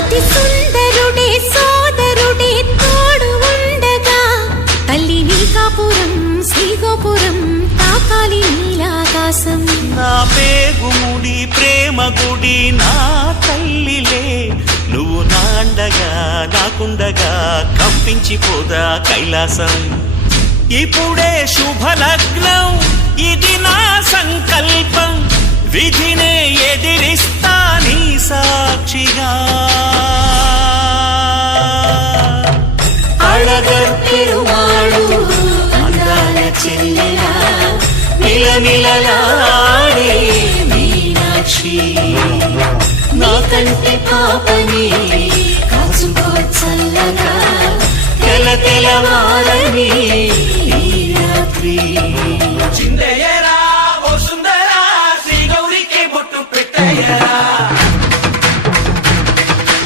అతి సుందరుడే సోదరుడే తోడు ఉండగా తల్లి నీకాపురం శ్రీగోపురం తాకాలి నీలాకాశం. నా పేగుముడి ప్రేమ గుడి నా తల్లిలే, నువ్వు నాండగా నాకుండగా కంపించిపోదా కైలాసం. ఇప్పుడే శుభలగ్నం ఇది నా సంకల్పం, విధినే ఎదిరిస్తా నీ సాక్షిగా. అళగర్ పెరుమాళు అందాల చెల్లెలా మిలమిలలాడే మీనాక్షి, నీ కంటి పాపని కాచుకో చల్లగా తెల తెలవారని ఈ రాత్రి.